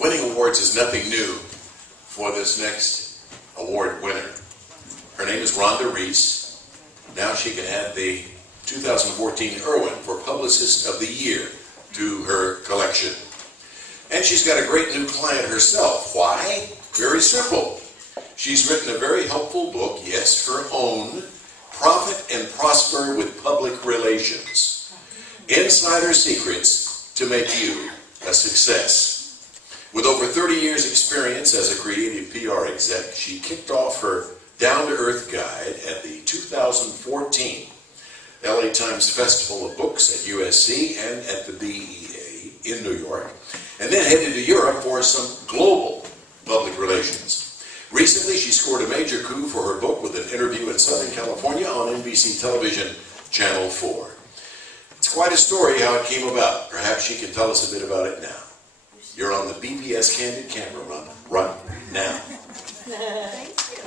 Winning awards is nothing new for this next award winner. Her name is Rhonda Rees. Now she can add the 2014 Irwin for Publicist of the Year to her collection. And she's got a great new client herself. Why? Very simple. She's written a very helpful book, yes, her own, Profit and Prosper with Public Relations. Insider Secrets to Make You a Success. With over 30 years experience as a creative PR exec, she kicked off her down-to-earth guide at the 2014 LA Times Festival of Books at USC and at the BEA in New York, and then headed to Europe for some global public relations. Recently, she scored a major coup for her book with an interview in Southern California on NBC television, Channel 4. It's quite a story how it came about. Perhaps she can tell us a bit about it now. You're on the BPS Candid Camera Run right now. Thank you.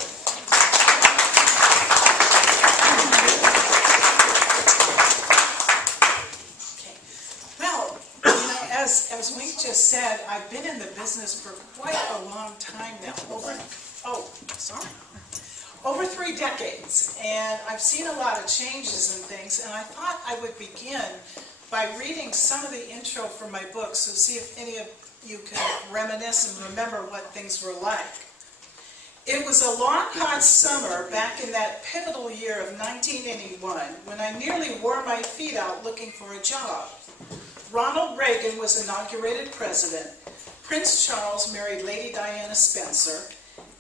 Okay. Well, as Wink just said, I've been in the business for quite a long time now. Over 3 decades, and I've seen a lot of changes and things, and I thought I would begin by reading some of the intro from my book, so see if any of you can reminisce and remember what things were like. It was a long, hot summer back in that pivotal year of 1981 when I nearly wore my feet out looking for a job. Ronald Reagan was inaugurated president. Prince Charles married Lady Diana Spencer.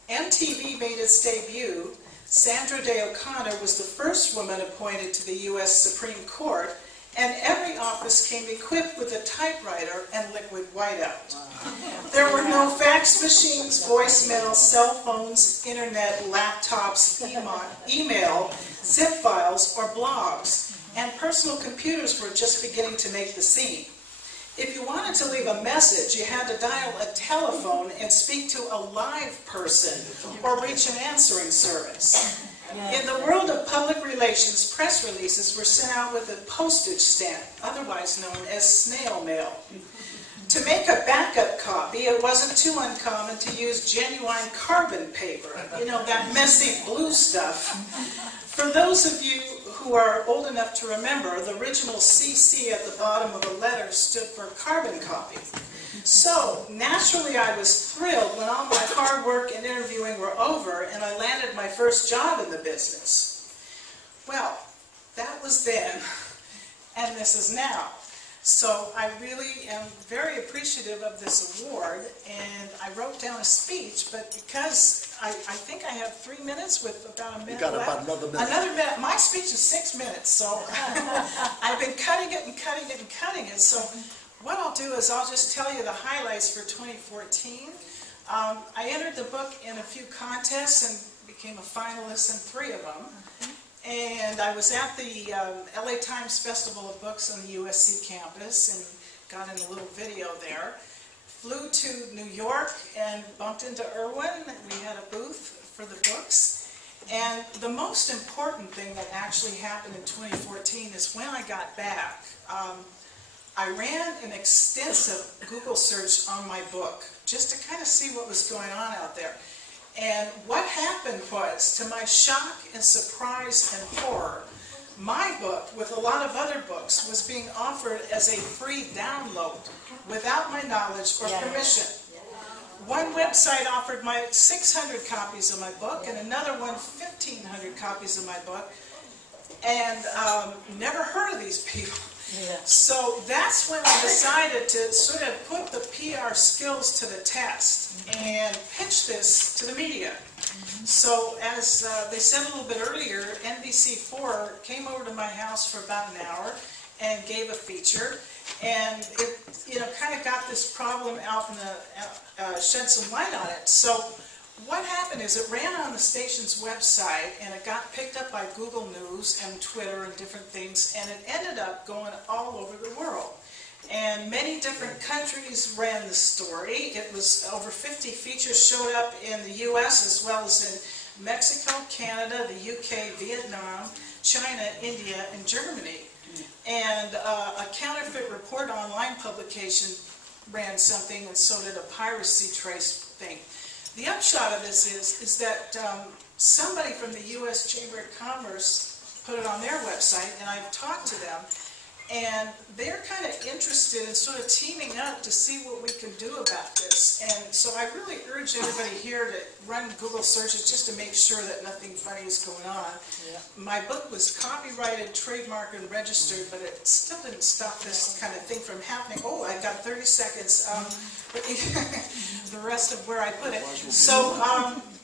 MTV made its debut. Sandra Day O'Connor was the first woman appointed to the U.S. Supreme Court, and every office came equipped with a typewriter and liquid whiteout. There were no fax machines, voicemail, cell phones, internet, laptops, email, zip files, or blogs, and personal computers were just beginning to make the scene. If you wanted to leave a message, you had to dial a telephone and speak to a live person or reach an answering service. In the world of public relations, press releases were sent out with a postage stamp, otherwise known as snail mail. To make a backup copy, it wasn't too uncommon to use genuine carbon paper, you know, that messy blue stuff. For those of you who are old enough to remember, the original CC at the bottom of a letter stood for carbon copy. So, naturally I was thrilled when all my hard work and interviewing were over and I landed my first job in the business. Well, that was then, and this is now. So I really am very appreciative of this award, and I wrote down a speech, but because I think I have 3 minutes with about a minute left. You got about another minute. Another minute. My speech is 6 minutes, so I've been cutting it and cutting it and cutting it. So what I'll do is I'll just tell you the highlights for 2014. I entered the book in a few contests and became a finalist in 3 of them. And I was at the LA Times Festival of Books on the USC campus and got in a little video there. Flew to New York and bumped into Irwin. We had a booth for the books. And the most important thing that actually happened in 2014 is when I got back, I ran an extensive Google search on my book just to kind of see what was going on out there. And what happened was, to my shock and surprise and horror, my book, with a lot of other books, was being offered as a free download without my knowledge or permission. One website offered my 600 copies of my book, and another one 1,500 copies of my book, and never heard of these people. So that's when I decided to sort of put the PR skills to the test and pitch this to the media. So as they said a little bit earlier, NBC4 came over to my house for about an hour and gave a feature, and it kind of got this problem out in the, shed some light on it. So what happened is it ran on the station's website, and it got picked up by Google News and Twitter and different things, and it ended up going all over the world. And many different countries ran the story. It was over 50 features showed up in the US as well as in Mexico, Canada, the UK, Vietnam, China, India, and Germany. And a counterfeit report online publication ran something, and so did a piracy trace thing. The upshot of this is that somebody from the U.S. Chamber of Commerce put it on their website, and I've talked to them, and they're kind of interested in sort of teaming up to see what we can do about this. And so I really urge everybody here to run Google searches just to make sure that nothing funny is going on. Yeah. My book was copyrighted, trademarked, and registered, but it still didn't stop this kind of thing from happening. Oh, I've got 30 seconds. The rest of where I put it. So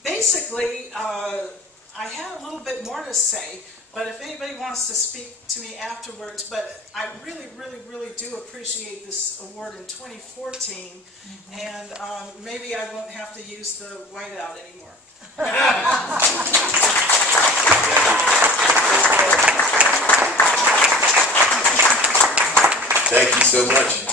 basically, I had a little bit more to say, but if anybody wants to speak to me afterwards, but I really, really, really do appreciate this award in 2014, and maybe I won't have to use the whiteout anymore. Thank you so much.